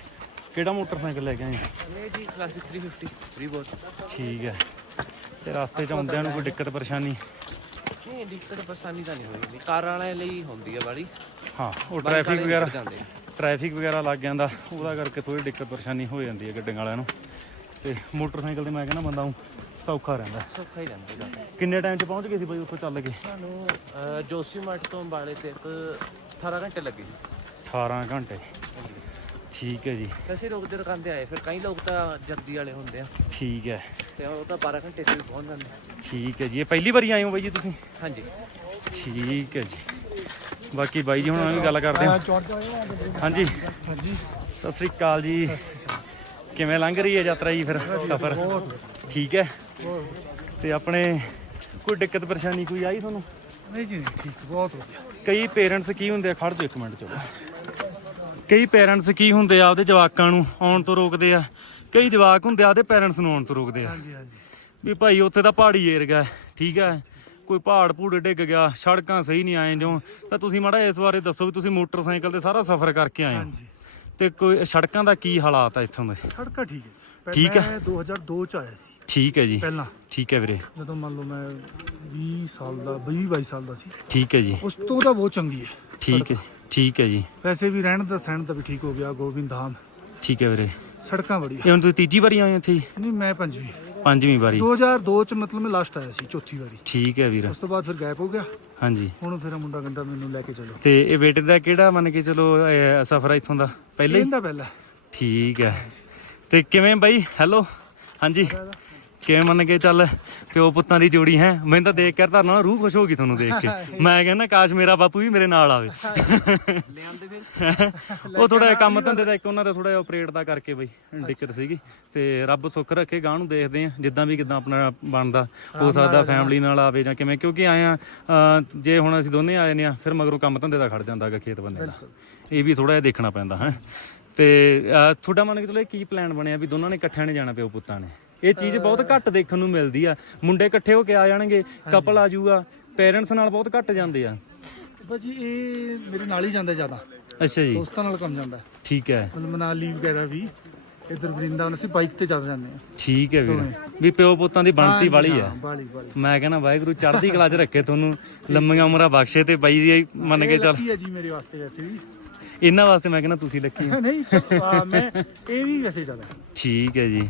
ਕਿਹੜਾ ਮੋਟਰਸਾਈਕਲ ਲੈ ਕੇ ਆਏ?
ਇਹ ਜੀ ਕਲਾਸਿਕ 350 ਫ੍ਰੀ ਬੋਸ
ਠੀਕ ਹੈ। ਤੇ ਰਸਤੇ 'ਚ ਆਉਂਦਿਆਂ ਨੂੰ ਕੋਈ ਦਿੱਕਤ ਪਰੇਸ਼ਾਨੀ?
ਨਹੀਂ ਦਿੱਕਤ ਪਰੇਸ਼ਾਨੀ ਤਾਂ ਨਹੀਂ ਹੋਈ। ਕਾਰ ਵਾਲਿਆਂ ਲਈ ਹੁੰਦੀ ਹੈ ਵਾਲੀ
ਹਾਂ ਉਹ ਟ੍ਰੈਫਿਕ ਵਗੈਰਾ ਟ੍ਰੈਫਿਕ ਵਗੈਰਾ ਲੱਗ ਜਾਂਦਾ। ਉਹਦਾ ਕਰਕੇ ਥੋੜੀ ਦਿੱਕਤ ਪਰੇਸ਼ਾਨੀ ਹੋ ਜਾਂਦੀ ਹੈ ਗੱਡੀਆਂ ਵਾਲਿਆਂ ਨੂੰ। ਤੇ ਮੋਟਰਸਾਈਕਲ ਤੇ ਮੈਂ ਕਹਿੰਦਾ ਬੰਦਾ ਹੂੰ ਸੌਖਾ ਰਹਿੰਦਾ
ਸੌਖਾ ਹੀ ਰਹਿੰਦਾ ਜ਼ਿਆਦਾ
ਕਿੰਨੇ ਟਾਈਮ 'ਚ ਪਹੁੰਚ ਗਏ ਸੀ ਬਾਈ ਉੱਥੋਂ ਚੱਲ ਕੇ
ਸਾਨੂੰ ਅਹ, ਜੋਸ਼ੀਮਠ ਤੋਂ ਅੰਬਾਲੇ ਤੱਕ 18 ਘੰਟੇ ਲੱਗੇ ਸੀ
18 ਘੰਟੇ ਠੀਕ ਹੈ ਜੀ
ਅਸੀਂ ਰੁਕਦੇ ਰੁਕਾਂਦੇ ਆਏ ਫਿਰ ਕਈ ਲੋਕ ਤਾਂ ਜਲਦੀ ਵਾਲੇ ਹੁੰਦੇ ਆ
ਠੀਕ ਹੈ
ਤੇ ਉਹ ਤਾਂ 12 ਘੰਟੇ 'ਚ ਵੀ ਪਹੁੰਚ ਜਾਂਦੇ
ਠੀਕ ਹੈ ਜੀ ਇਹ ਪਹਿਲੀ ਵਾਰੀ ਆਏ ਹੋ ਬਾਈ ਜੀ ਤੁਸੀਂ
ਹਾਂਜੀ
ਠੀਕ ਹੈ ਜੀ ਬਾਕੀ ਬਾਈ ਜੀ ਹੁਣ ਨਾਲ ਵੀ ਗੱਲ ਕਰਦੇ ਹਾਂ ਹਾਂਜੀ
ਹਾਂਜੀ
ਸਤਿ ਸ੍ਰੀ ਅਕਾਲ ਜੀ ਕਿਵੇਂ ਲੰਘ ਰਹੀ ਹੈ ਯਾਤਰਾ ਜੀ ਫਿਰ? ਸਫ਼ਰ? ਠੀਕ ਹੈ। ਤੇ ਆਪਣੇ ਕੋਈ ਦਿੱਕਤ ਪਰੇਸ਼ਾਨੀ ਕੋਈ ਆਈ ਤੁਹਾਨੂੰ?
ਨਹੀਂ ਜੀ ਠੀਕ ਬਹੁਤ ਵਧੀਆ।
ਕਈ ਪੇਰੈਂਟਸ ਕੀ ਹੁੰਦੇ ਆ? ਖੜ ਜਾਓ ਇੱਕ ਮਿੰਟ ਚਲੋ। ਕਈ ਪੇਰੈਂਟਸ ਕੀ ਹੁੰਦੇ ਆ ਆਪਦੇ ਜਵਾਕਾਂ ਨੂੰ ਆਉਣ ਤੋਂ ਰੋਕਦੇ ਆ? ਕਈ ਜਵਾਕ ਹੁੰਦੇ ਆ ਆਪਦੇ ਪੇਰੈਂਟਸ ਨੂੰ ਆਉਣ ਤੋਂ ਰੋਕਦੇ ਆ।
ਹਾਂਜੀ ਹਾਂਜੀ।
ਵੀ ਭਾਈ ਉੱਥੇ ਤਾਂ ਪਹਾੜੀ ਏਰੀਆ ਠੀਕ ਹੈ? ਕੋਈ ਪਹਾੜ ਪੂੜ ਡਿੱਗ ਗਿਆ ਸੜਕਾਂ ਸਹੀ ਨਹੀਂ ਆਏ ਜੋ ਤਾਂ ਤੁਸੀਂ ਮਾੜਾ ਇਸ ਬਾਰੇ ਦੱਸੋ ਵੀ ਤੁਸੀਂ ਮੋਟਰਸਾਈਕਲ ਤੇ ਸਾਰਾ ਸਫ਼ਰ ਕਰਕੇ ਆਏ ਹੋ। ਤੇ ਕੋਈ ਸੜਕਾਂ ਦਾ ਕੀ ਹਾਲਾਤ ਆ ਇੱਥੋਂ ਦੇ?
ਸੜਕਾਂ ਠੀਕ ਹੈ
ਠੀਕ ਹੈ।
ਮੈਂ 2002 ਚ ਆਇਆ ਸੀ।
ਠੀਕ ਹੈ ਜੀ।
ਪਹਿਲਾਂ।
ਠੀਕ ਹੈ ਵੀਰੇ।
ਜਦੋਂ ਮੰਨ ਲਓ ਮੈਂ 20 ਸਾਲ ਦਾ 20 22 ਸਾਲ ਦਾ ਸੀ।
ਠੀਕ ਹੈ ਜੀ।
ਉਸ ਤੋਂ ਤਾਂ ਬਹੁਤ ਚੰਗੀ ਹੈ
ਠੀਕ ਹੈ ਠੀਕ ਹੈ ਜੀ।
ਵੈਸੇ ਵੀ ਰਹਿਣ ਦਾ ਸਹਿਣ ਦਾ ਵੀ ਠੀਕ ਹੋ ਗਿਆ ਗੋਬਿੰਦ ਧਾਮ।
ਠੀਕ ਹੈ ਵੀਰੇ।
ਸੜਕਾਂ ਬੜੀਆਂ।
ਇਹ ਹੁਣ ਤੁਸੀਂ ਤੀਜੀ ਵਾਰੀ ਆਏ ਇੱਥੇ? ਜੀ
ਨਹੀਂ ਮੈਂ ਪੰਜਵੀਂ।
ਪੰਜਵੀਂ ਵਾਰੀ।
2002 ਚ ਮਤਲਬ ਮੈਂ ਲਾਸਟ ਆਇਆ ਸੀ ਚੌਥੀ ਵਾਰੀ।
ਠੀਕ ਹੈ ਵੀਰ।
ਉਸ ਤੋਂ ਬਾਅਦ ਫਿਰ ਗਾਇਬ ਹੋ ਗਿਆ।
ਹਾਂਜੀ।
ਹੁਣ ਫਿਰ ਮੁੰਡਾ ਕਹਿੰਦਾ ਮੈਨੂੰ ਲੈ ਕੇ ਚਲੋ।
ਤੇ ਇਹ ਬੇਟੇ ਦਾ ਕਿਹੜਾ ਮੰਨ ਕੇ ਚਲੋ ਇਹ ਸਫ਼ਰ ਆ ਇੱਥੋਂ ਦਾ? ਪਹਿਲੇ ਹੀ?
ਇਹਦਾ ਪਹਿਲਾਂ।
ਠੀਕ ਹੈ। ਤੇ ਕਿਵੇਂ ਬਾਈ? ਹੈਲੋ ਹਾਂਜੀ। ਕਿਵੇਂ ਮੰਨ ਕੇ ਚੱਲ ਪਿਓ ਪੁੱਤਾਂ ਦੀ ਜੋੜੀ ਹੈ। ਮੈਨੂੰ ਤਾਂ ਦੇਖ ਕੇ ਤਾਂ ਨਾ ਰੂਹ ਖੁਸ਼ ਹੋ ਗਈ ਤੁਹਾਨੂੰ ਦੇਖ ਕੇ। ਮੈਂ ਕਹਿੰਦਾ ਕਾਸ਼ ਮੇਰਾ ਬਾਪੂ ਵੀ ਮੇਰੇ ਨਾਲ ਆਵੇ। ਉਹ ਥੋੜਾ ਜਿਹਾ ਕੰਮ ਧੰਦੇ ਦਾ ਇੱਕ ਉਹਨਾਂ ਦਾ ਥੋੜਾ ਜਿਹਾ ਆਪਰੇਟ ਦਾ ਕਰਕੇ ਬਈ ਦਿੱਕਤ ਸੀਗੀ। ਤੇ ਰੱਬ ਸੁੱਖ ਰੱਖੇ ਗਾਂ ਨੂੰ ਦੇਖਦੇ ਆ ਜਿੱਦਾਂ ਵੀ ਕਿਦਾਂ ਆਪਣਾ ਬਣਦਾ। ਹੋ ਸਕਦਾ ਫੈਮਿਲੀ ਨਾਲ। ਆਵੇ ਜਾਂ ਕਿਵੇਂ ਕਿਉਂਕਿ ਆਏ ਆ ਜੇ ਹੁਣ ਅਸੀਂ ਦੋਨੇ ਆਏ ਨੇ ਆ ਫਿਰ ਮਗਰੋਂ ਕੰਮ ਧੰਦੇ ਦਾ ਖੜ ਜਾਂਦਾ ਗਾ ਖੇਤ ਬੰਦੇ ਦਾ। ਇਹ ਵੀ ਥੋੜਾ ਜਿਹਾ ਦੇਖਣਾ ਪੈਂਦਾ ਹੈ। ਤੇ ਤੁਹਾਡਾ ਮੰਨ ਕੇ ਚਲੋ ਕੀ ਪਲਾਨ ਬਣਿਆ ਵੀ ਦੋਨਾਂ ਨੇ ਇਕੱਠਿਆਂ ਨੇ ਜਾਣਾ ਪਿਓ ਪੁੱਤਾਂ ਨੇ? ਇਹ ਚੀਜ਼ ਬਹੁਤ ਘੱਟ ਦੇਖਣ ਨੂੰ ਮਿਲਦੀ ਆ। ਮੁੰਡੇ ਇਕੱਠੇ ਹੋ ਕੇ ਆ ਜਾਣਗੇ ਕਪਲ ਆ ਜਾਊਗਾ ਪੇਰੈਂਟਸ ਨਾਲ ਬਹੁਤ ਘੱਟ ਜਾਂਦੇ ਆ।
ਭਾਜੀ ਇਹ ਮੇਰੇ ਨਾਲ ਹੀ ਜਾਂਦਾ ਜ਼ਿਆਦਾ।
ਅੱਛਾ ਜੀ।
ਦੋਸਤਾਂ ਨਾਲ ਕੰਮ ਜਾਂਦਾ।
ਠੀਕ ਹੈ।
ਮਤਲਬ ਮਨਾਲੀ ਵਗੈਰਾ ਵੀ ਇਧਰ ਵਰਿੰਦਾਵਨ ਅਸੀਂ ਬਾਈਕ ਤੇ ਚੱਲ ਜਾਂਦੇ ਹਾਂ।
ਠੀਕ ਹੈ ਵੀਰ। ਵੀ ਪਿਓ ਪੁੱਤਾਂ ਦੀ ਬਣਤੀ ਵਾਲੀ ਆ ਮੈਂ ਕਹਿੰਦਾ ਵਾਹਿਗੁਰੂ ਚੜ੍ਹਦੀ ਕਲਾ 'ਚ ਰੱਖੇ ਤੁਹਾਨੂੰ। ਲੰਮੀਆਂ ਉਮਰਾਂ ਬਖਸ਼ੇ ਤੇ ਬਾਈ ਦੀ ਮੰਨ ਕੇ ਚੱਲ।
ਜੀ ਮੇਰੇ ਵਾਸਤੇ ਵੈਸੇ ਵੀ।
ਇਹਨਾਂ ਵਾਸਤੇ ਮੈਂ ਕਹਿੰਦਾ ਤੁਸੀਂ ਲੱਕੀ।
ਨਹੀਂ ਆ, ਮੈਂ ਇਹ ਵੀ ਵੈਸੇ ਜ਼ਿਆਦਾ।
ਠੀਕ ਹੈ ਜੀ।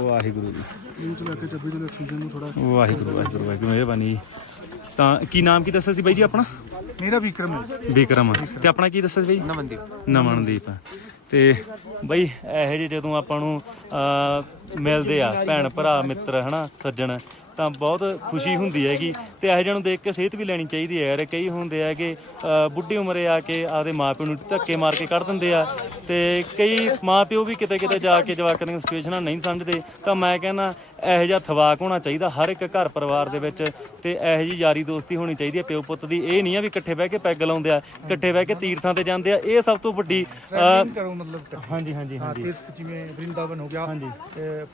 ਵਾਹਿਗੁਰੂ ਜੀ।
ਇਹ ਚ ਲੈ ਕੇ ਚੱਬੀ ਦੇ ਆਕਸੀਜਨ ਨੂੰ ਥੋੜਾ
ਵਾਹਿਗੁਰੂ ਵਾਹਿਗੁਰੂ ਵਾਹਿਗੁਰੂ ਮਿਹਰਬਾਨੀ। ਜੀ ਤਾਂ ਕੀ ਨਾਮ ਕੀ ਦੱਸਿਆ ਸੀ ਬਾਈ ਜੀ ਆਪਣਾ?
ਮੇਰਾ ਵਿਕਰਮ ਹੈ।
ਵਿਕਰਮ। ਤੇ ਆਪਣਾ ਕੀ ਦੱਸਿਆ ਸੀ ਬਾਈ?
ਨਮਨਦੀਪ
ਨਮਨਦੀਪ ਤੇ ਬਈ ਇਹੋ ਜਿਹੇ ਜਦੋਂ ਆਪਾਂ ਨੂੰ ਅਹ, ਮਿਲਦੇ ਆ ਭੈਣ ਭਰਾ ਮਿੱਤਰ ਹਨਾ ਸੱਜਣ ਤਾਂ ਬਹੁਤ ਖੁਸ਼ੀ ਹੁੰਦੀ ਹੈਗੀ ਤੇ ਇਹੋ ਜਿਹਾ ਨੂੰ ਦੇਖ ਕੇ ਸਿਹਤ ਵੀ ਲੈਣੀ ਚਾਹੀਦੀ ਹੈ ਯਾਰ ਕਈ ਹੁੰਦੇ ਆ ਕਿ ਬੁੱਢੀ ਉਮਰੇ ਆ ਕੇ ਆਪਦੇ ਮਾਪਿਓ ਨੂੰ ਧੱਕੇ ਮਾਰ ਕੇ ਕੱਢ ਦਿੰਦੇ ਆ ਤੇ ਕਈ ਮਾਪਿਓ ਵੀ ਕਿਤੇ ਕਿਤੇ ਜਾ ਕੇ ਜਵਾਕਾਂ ਦੀਆਂ ਸਿਚੁਏਸ਼ਨਾਂ ਨਹੀਂ ਸਮਝਦੇ ਤਾਂ ਮੈਂ ਕਹਿੰਦਾ ਇਹੋ ਜਿਹਾ ਥਵਾਕ ਹੋਣਾ ਚਾਹੀਦਾ ਹਰ ਇੱਕ ਘਰ ਪਰਿਵਾਰ ਦੇ ਵਿੱਚ ਤੇ ਇਹੋ ਜਿਹੀ ਯਾਰੀ ਦੋਸਤੀ ਹੋਣੀ ਚਾਹੀਦੀ ਹੈ ਪਿਓ ਪੁੱਤ ਦੀ ਇਹ ਨਹੀਂ ਆ ਵੀ ਇਕੱਠੇ ਬਹਿ ਕੇ ਪੈਗ ਲਾਉਂਦੇ ਆ ਇਕੱਠੇ ਬਹਿ ਕੇ ਤੀਰਥਾਂ ਤੇ ਜਾਂਦੇ ਆ ਇਹ ਸਭ ਤੋਂ ਵੱਡੀ
ਕਰੋ ਮਤਲਬ।
ਹਾਂਜੀ ਹਾਂਜੀ ਹਾਂਜੀ
ਜਿਵੇਂ ਵਰਿੰਦਾਵਨ ਹੋ ਗਿਆ
ਹਾਂਜੀ।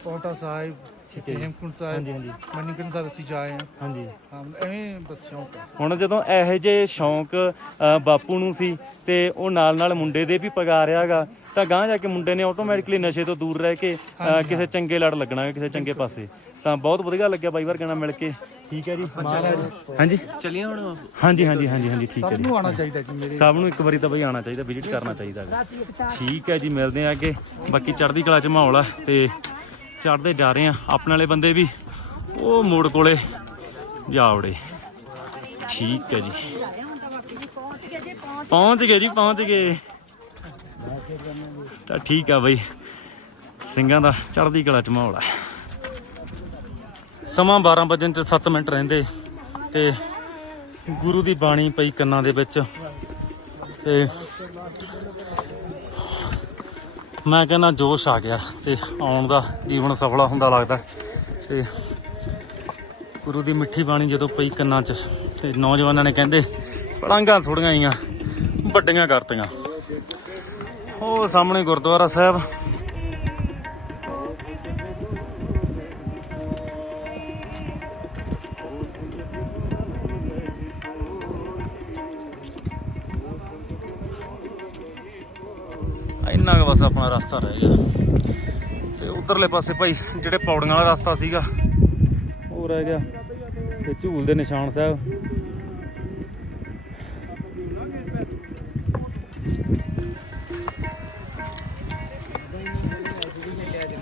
ਪੌਂਟਾ ਸਾਹਿਬ ਤੇ ਹੇਮਕੁੰਟ ਸਾਹਿਬ
ਹਾਂਜੀ, ਹਾਂਜੀ।
ਮਨੀਕਰਨ ਸਾਹਿਬ ਅਸੀਂ ਜਾਏ ਹਾਂ।
ਹਾਂਜੀ।
ਹਾਂ ਐਵੇਂ ਬਸ ਸ਼ੌਂਕ ਹੈ।
ਹੁਣ ਜਦੋਂ ਇਹੋ ਜਿਹੇ ਸ਼ੌਂਕ ਅ, ਬਾਪੂ ਨੂੰ ਸੀ ਤੇ ਉਹ ਨਾਲ ਨਾਲ ਮੁੰਡੇ ਦੇ ਵੀ ਪਗਾ ਰਿਹਾਗਾ ਤਾਂ ਗਾਂ ਜਾ ਕੇ ਮੁੰਡੇ ਨੇ ਆਟੋਮੈਟਿਕਲੀ ਨਸ਼ੇ ਤੋਂ ਦੂਰ ਰਹਿ ਕੇ ਅ, ਕਿਸੇ ਚੰਗੇ ਲੜ ਲੱਗਣਾ ਕਿਸੇ ਚੰਗੇ ਪਾਸੇ। ਤਾਂ ਬਹੁਤ ਵਧੀਆ ਲੱਗਿਆ ਬਾਈ ਵਰਗਣਾ ਮਿਲ ਕੇ। ਠੀਕ ਹੈ ਜੀ। ਹਾਂਜੀ।
ਚਲਿਏ ਹੁਣ?
ਹਾਂਜੀ ਹਾਂਜੀ ਹਾਂਜੀ ਹਾਂਜੀ ਠੀਕ ਹੈ
ਸਭ
ਜੀ।
ਨੂੰ ਆਉਣਾ ਚਾਹੀਦਾ ਜੀ ਮੇਰੇ।
ਸਭ ਨੂੰ ਇੱਕ ਵਾਰੀ ਤਾਂ ਬਈ ਆਉਣਾ ਚਾਹੀਦਾ ਵਿਜ਼ਿਟ ਕਰਨਾ ਚਾਹੀਦਾ ਗਾ। ਠੀਕ ਹੈ ਜੀ ਮਿਲਦੇ ਆ ਅੱਗੇ। ਬਾਕੀ ਚੜ੍ਹਦੀ ਕਲਾ ਚ ਮਾਹੌਲ ਆ ਤੇ ਚੜਦੇ ਜਾ ਰਹੇ ਆ ਆਪਣੇ ਵਾਲੇ ਬੰਦੇ ਵੀ। ਉਹ ਮੋੜ ਕੋਲੇ ਜਾ ਵੜੇ। ਠੀਕ ਹੈ ਜੀ। ਪਹੁੰਚ ਗਏ ਜੀ, ਪਹੁੰਚ ਗਏ। ਤਾਂ ਠੀਕ ਆ ਬਈ। ਸਿੰਘਾਂ ਦਾ ਚੜ੍ਹਦੀ ਕਲਾ ਚ ਮਾਹੌਲ ਆ। ਸਮਾਂ 12 ਵਜਣ ਚ 7 ਮਿੰਟ ਰਹਿੰਦੇ। ਤੇ ਗੁਰੂ ਦੀ ਬਾਣੀ ਪਈ ਕੰਨਾਂ ਦੇ ਵਿੱਚ। ਤੇ ਮੈਂ ਕਹਿੰਦਾ ਜੋਸ਼ ਆ ਗਿਆ ਤੇ ਆਉਣ ਦਾ ਜੀਵਨ ਸਫਲਾ ਹੁੰਦਾ ਲੱਗਦਾ ਤੇ ਗੁਰੂ ਦੀ ਮਿੱਠੀ ਬਾਣੀ ਜਦੋਂ ਪਈ ਕੰਨਾਂ 'ਚ ਤੇ ਨੌਜਵਾਨਾਂ ਨੇ ਕਹਿੰਦੇ, ਪੜਾਂਗਾ ਥੋੜੀਆਂ ਆਈਆਂ, ਵੱਡੀਆਂ ਕਰਤੀਆਂ। ਉਹ ਸਾਹਮਣੇ ਗੁਰਦੁਆਰਾ ਸਾਹਿਬ ਰਸਤਾ ਰਹਿ ਗਿਆ ਤੇ ਉਧਰਲੇ ਪਾਸੇ ਭਾਈ ਜਿਹੜੇ ਪੌੜੀਆਂ ਵਾਲਾ ਰਸਤਾ ਸੀਗਾ, ਉਹ ਰਹਿ ਗਿਆ। ਤੇ ਝੂਲ ਦੇ ਨਿਸ਼ਾਨ ਸਾਹਿਬ।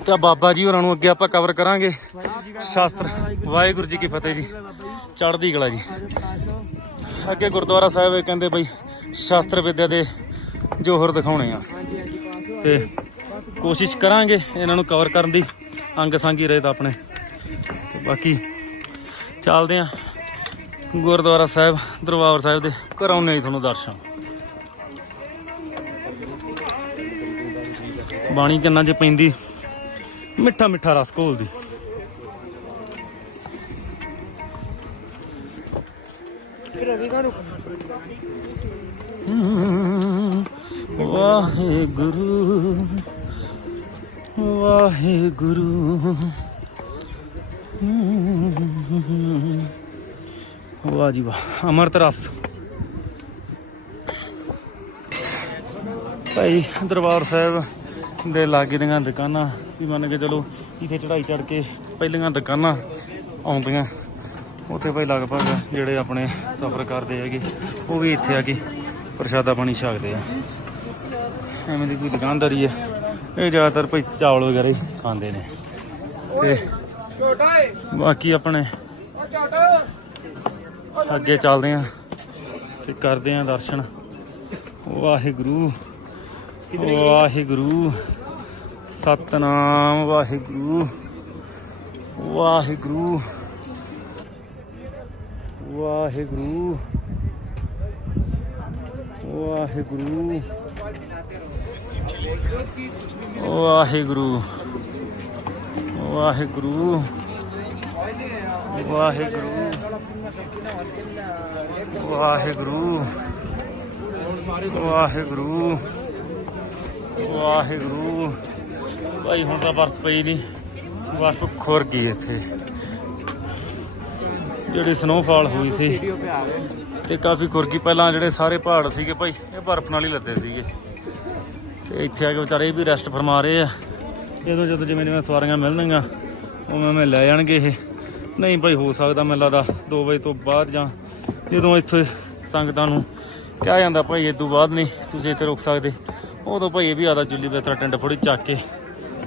ਤੇ ਬਾਬਾ ਜੀ ਹੋਰਾਂ ਨੂੰ ਅੱਗੇ ਆਪਾਂ ਕਵਰ ਕਰਾਂਗੇ। ਸ਼ਾਸਤਰ, ਵਾਹਿਗੁਰੂ ਜੀ ਕੀ ਫਤਿਹ ਜੀ। ਚੜ੍ਹਦੀ ਕਲਾ ਜੀ। ਅੱਗੇ ਗੁਰਦੁਆਰਾ ਸਾਹਿਬ ਇਹ ਕਹਿੰਦੇ ਬਈ ਸ਼ਾਸਤਰ ਵਿਦਿਆ ਦੇ ਜੋਹਰ ਦਿਖਾਉਣੇ ਆ। ਤੇ ਕੋਸ਼ਿਸ਼ ਕਰਾਂਗੇ ਇਹਨਾਂ ਨੂੰ ਕਵਰ ਕਰਨ ਦੀ, ਅੰਗ ਸੰਗੀ ਰਹੇ ਤਾਂ ਆਪਣੇ। ਤੇ ਬਾਕੀ ਚੱਲਦੇ ਆ ਗੁਰਦੁਆਰਾ ਸਾਹਿਬ, ਦਰਬਾਰ ਸਾਹਿਬ ਦੇ ਕਰਾਉਣੇ ਜੀ ਤੁਹਾਨੂੰ ਦਰਸ਼ਨ। ਬਾਣੀ ਕੰਨਾਂ 'ਚ ਪੈਂਦੀ ਮਿੱਠਾ ਮਿੱਠਾ ਰਸ ਘੋਲਦੀ ਵਾਹਿਗੁਰੂ। ਵਾਹਿਗੁਰੂ। ਵਾਹ ਜੀ ਵਾਹ, ਅਮਰਤ ਰਸ। ਭਾਈ, ਦਰਬਾਰ ਸਾਹਿਬ ਦੇ ਲਾਗੇ ਦੀਆਂ ਦੁਕਾਨਾਂ, ਵੀ ਮੰਨ ਕੇ ਚਲੋ, ਇੱਥੇ ਚੜਾਈ ਚੜ ਕੇ ਪਹਿਲੀਆਂ ਦੁਕਾਨਾਂ ਆਉਂਦੀਆਂ। ਉੱਥੇ ਭਾਈ ਲਗਭਗ ਜਿਹੜੇ ਆਪਣੇ ਸਫ਼ਰ ਕਰਦੇ ਹੈਗੇ, ਉਹ ਵੀ ਇੱਥੇ ਆ ਕੇ ਪ੍ਰਸ਼ਾਦਾ ਪਾਣੀ ਛਕਦੇ ਆ। ਐਵੇਂ ਦੀ ਕੋਈ ਦੁਕਾਨਦਾਰੀ ਹੈ ਇਹ ਜ਼ਿਆਦਾਤਰ ਭਾਈ ਚਾਵਲ ਵਗੈਰਾ ਹੀ ਖਾਂਦੇ ਨੇ। ਤੇ ਬਾਕੀ ਆਪਣੇ ਅੱਗੇ ਚੱਲਦੇ ਆ ਤੇ ਕਰਦੇ ਆ ਦਰਸ਼ਨ। ਵਾਹਿਗੁਰੂ ਵਾਹਿਗੁਰੂ, ਸਤਨਾਮ ਵਾਹਿਗੁਰੂ ਵਾਹਿਗੁਰੂ ਵਾਹਿਗੁਰੂ ਵਾਹਿਗੁਰੂ। ਵਾਹਿਗੁਰੂ ਵਾਹਿਗੁਰੂ ਵਾਹਿਗੁਰੂ ਵਾਹਿਗੁਰੂ ਵਾਹਿਗੁਰੂ ਵਾਹਿਗੁਰੂ। ਭਾਈ, ਹੁਣ ਤਾਂ ਬਰਫ਼ ਪਈ ਨਹੀਂ ਬਰਫ਼ ਖੁਰ ਗਈ ਇੱਥੇ। ਜਿਹੜੀ ਸਨੋਫਾਲ ਹੋਈ ਸੀ। ਤੇ ਕਾਫੀ ਖੁਰ ਗਈ। ਪਹਿਲਾਂ ਜਿਹੜੇ ਸਾਰੇ ਪਹਾੜ ਸੀਗੇ ਭਾਈ, ਇਹ ਬਰਫ਼ ਨਾਲ ਹੀ ਲੱਦੇ ਸੀਗੇ। ਤੇ ਇੱਥੇ ਆ ਕੇ ਵਿਚਾਰੇ ਇਹ ਵੀ ਰੈਸਟ ਫਰਮਾ ਰਹੇ ਆ। ਜਦੋਂ ਜਦੋਂ ਜਿਵੇਂ ਜਿਵੇਂ ਸਵਾਰੀਆਂ ਮਿਲਣਗੀਆਂ, ਉਵੇਂ ਮੈਂ ਲੈ ਜਾਣਗੇ ਇਹ। ਨਹੀਂ ਭਾਈ, ਹੋ ਸਕਦਾ ਮੈਨੂੰ ਲੱਗਦਾ 2 ਵਜੇ ਤੋਂ ਬਾਅਦ ਜਾਂ ਜਦੋਂ ਇੱਥੇ ਸੰਗਤਾਂ ਨੂੰ ਕਿਹਾ ਜਾਂਦਾ, ਭਾਈ ਇਹ ਤੋਂ ਬਾਅਦ ਨਹੀਂ, ਤੁਸੀਂ ਇੱਥੇ ਰੁਕ ਸਕਦੇ। ਉਦੋਂ ਭਾਈ ਇਹ ਵੀ ਆਦਾ ਜੁੱਲੀ ਬਿਸਤਰਾ ਟਿੰਡ ਫੋੜੀ ਚੱਕ ਕੇ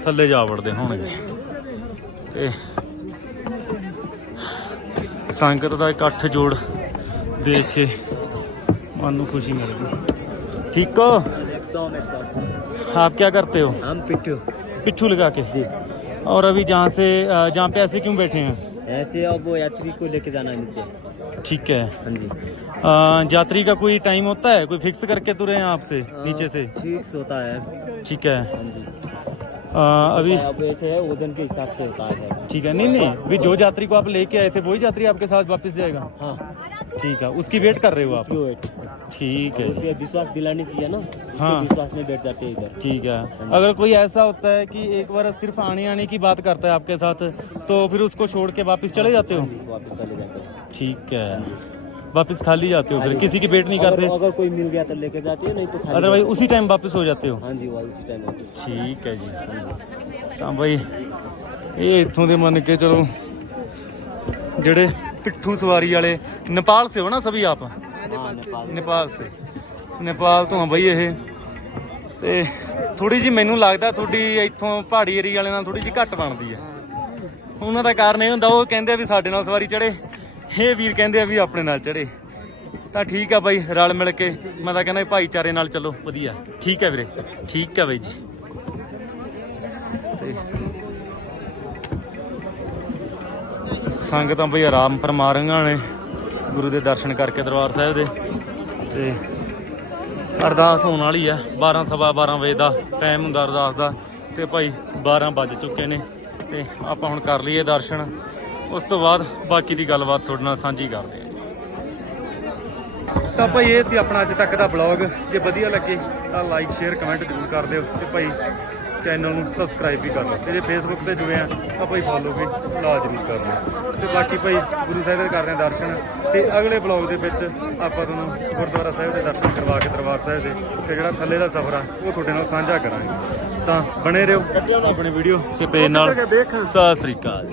ਥੱਲੇ ਜਾ ਵੜਦੇ ਹੋਣਗੇ। ਤੇ ਸੰਗਤ ਦਾ ਇਕੱਠ ਜੋੜ ਦੇਖ ਕੇ ਮਨ ਨੂੰ ਖੁਸ਼ੀ ਮਿਲਦੀ। ਠੀਕ ਹੋ? आप क्या करते हो?
हम पिट्ठू
पिट्ठू लगा के?
जी।
और अभी जहाँ से जहाँ पे ऐसे क्यों बैठे हैं?
ऐसे अब वो यात्री को लेके जाना है नीचे।
ठीक है।
हाँ जी।
यात्री का कोई टाइम होता है? कोई फिक्स करके तुरे हैं आपसे नीचे से?
फिक्स होता है।
ठीक है।
हाँ जी।
अभी
ऐसे है वज़न के हिसाब से होता है।
ठीक है नहीं नहीं अभी जो यात्री को आप लेके आए थे वही यात्री आपके साथ वापस जाएगा?
हाँ।
ठीक है उसकी वेट कर रहे हो आप?
वेट
ठीक है।
उसे विश्वास दिलानी चाहिए ना
हाँ।
विश्वास में बैठ जाते हैं इधर।
ठीक है। अगर कोई ऐसा होता है कि एक बार सिर्फ़ आने आने की बात करता है आपके साथ तो फिर उसको छोड़ के वापस चले जाते हो?
जी, वापस चले जाते हैं।
ठीक है। वापस खाली जाते हो फिर किसी की वेट नहीं
अगर,
करते
अगर कोई मिल गया तो लेके जाते हैं नहीं तो खाली
अदरवाइज
जाते
उसी टाइम वापस हो जाते हो
हैं। हाँ जी वही उसी टाइम होते हैं।
ਠੀਕ ਹੈ ਜੀ ਤਾਂ ਬਈ ਇਹ ਇੱਥੋਂ ਦੇ ਮੰਨ ਕੇ ਚਲੋ ਜਿਹੜੇ ਪਿੱਠੂ ਸਵਾਰੀ ਵਾਲੇ ਨੇਪਾਲ ਸੇ ਹੋ ਨਾ ਸਭੀ ਆਪ
हाँ नेपाल
ਨੇਪਾਲ ਸੇ ਨੇਪਾਲ ਤੋਂ ਆ ਬਈ ਇਹ ਤੇ ਥੋੜੀ ਜੀ ਮੈਨੂੰ ਲੱਗਦਾ ਤੁਹਾਡੀ ਇੱਥੋਂ ਪਹਾੜੀ ਏਰੀਆ ਵਾਲਿਆਂ ਨਾਲ ਥੋੜੀ ਜੀ ਘੱਟ ਬਣਦੀ ਹੈ ਉਹਨਾਂ ਦਾ ਕਾਰਨ ਇਹ ਹੁੰਦਾ ਉਹ ਕਹਿੰਦੇ ਆ ਵੀ ਸਾਡੇ ਨਾਲ ਸਵਾਰੀ ਚੜੇ ਇਹ ਵੀਰ ਕਹਿੰਦੇ ਆ ਵੀ ਆਪਣੇ ਨਾਲ ਚੜੇ ਤਾਂ ਠੀਕ ਆ ਬਾਈ, ਰਲ ਮਿਲ ਕੇ। ਮੈਂ ਤਾਂ ਕਹਿੰਦਾ ਵੀ ਭਾਈਚਾਰੇ ਨਾਲ ਚੱਲੋ, ਵਧੀਆ। ਠੀਕ ਹੈ ਵੀਰੇ। ਠੀਕ ਹੈ ਬਾਈ ਜੀ। ਤੇ ਸੰਗਤਾਂ ਬਈ ਆਰਾਮ ਫਰਮਾ ਰਹੀਆਂ ਨੇ, ਗੁਰੂ ਦੇ ਦਰਸ਼ਨ ਕਰਕੇ ਦਰਬਾਰ ਸਾਹਿਬ ਦੇ। ਤੇ ਅਰਦਾਸ ਹੋਣ ਵਾਲੀ ਆ 12 ਸਵਾ 12 ਵਜੇ ਦਾ ਟਾਈਮ ਹੁੰਦਾ ਅਰਦਾਸ ਦਾ। ਤੇ ਭਾਈ 12 ਵੱਜ ਚੁੱਕੇ ਨੇ। ਤੇ ਆਪਾਂ ਹੁਣ ਕਰ ਲਈਏ ਦਰਸ਼ਨ। ਉਸ ਤੋਂ ਬਾਅਦ ਬਾਕੀ ਦੀ ਗੱਲਬਾਤ ਤੁਹਾਡੇ ਨਾਲ ਸਾਂਝੀ ਕਰਦੇ ਹਾਂ। ਤਾਂ ਭਾਈ ਇਹ ਸੀ ਆਪਣਾ ਅੱਜ ਤੱਕ ਦਾ ਬਲੌਗ ਜੇ ਵਧੀਆ ਲੱਗੇ ਤਾਂ ਲਾਈਕ ਸ਼ੇਅਰ ਕਮੈਂਟ ਜ਼ਰੂਰ ਕਰ ਦਿਓ ਤੇ ਭਾਈ ਚੈਨਲ ਨੂੰ ਸਬਸਕ੍ਰਾਈਬ ਵੀ ਕਰ ਲਓ ਤੇ ਜੇ ਫੇਸਬੁੱਕ ਤੇ ਜੁੜੇ ਆ ਤਾਂ ਭਾਈ ਫੋਲੋ ਵੀ ਲਾਜ਼ਮੀ ਕਰ ਲਓ ਤੇ ਬਾਕੀ ਭਾਈ ਗੁਰੂ ਸਾਹਿਬ ਦੇ ਕਰਦੇ ਆ ਦਰਸ਼ਨ ਤੇ ਅਗਲੇ ਬਲੌਗ ਦੇ ਵਿੱਚ ਆਪਾਂ ਤੁਹਾਨੂੰ ਗੁਰਦੁਆਰਾ ਸਾਹਿਬ ਦੇ ਦਰਸ਼ਨ ਕਰਵਾ ਕੇ ਦਰਬਾਰ ਸਾਹਿਬ ਦੇ ਤੇ ਜਿਹੜਾ ਥੱਲੇ ਦਾ ਸਫ਼ਰ ਆ ਉਹ ਤੁਹਾਡੇ ਨਾਲ ਸਾਂਝਾ ਕਰਾਂਗੇ। ਤਾਂ ਬਣੇ ਰਹੋ ਆਪਣੇ ਵੀਡੀਓ ਤੇ ਪੇਜ ਨਾਲ ਸਤਿ ਸ੍ਰੀ ਅਕਾਲ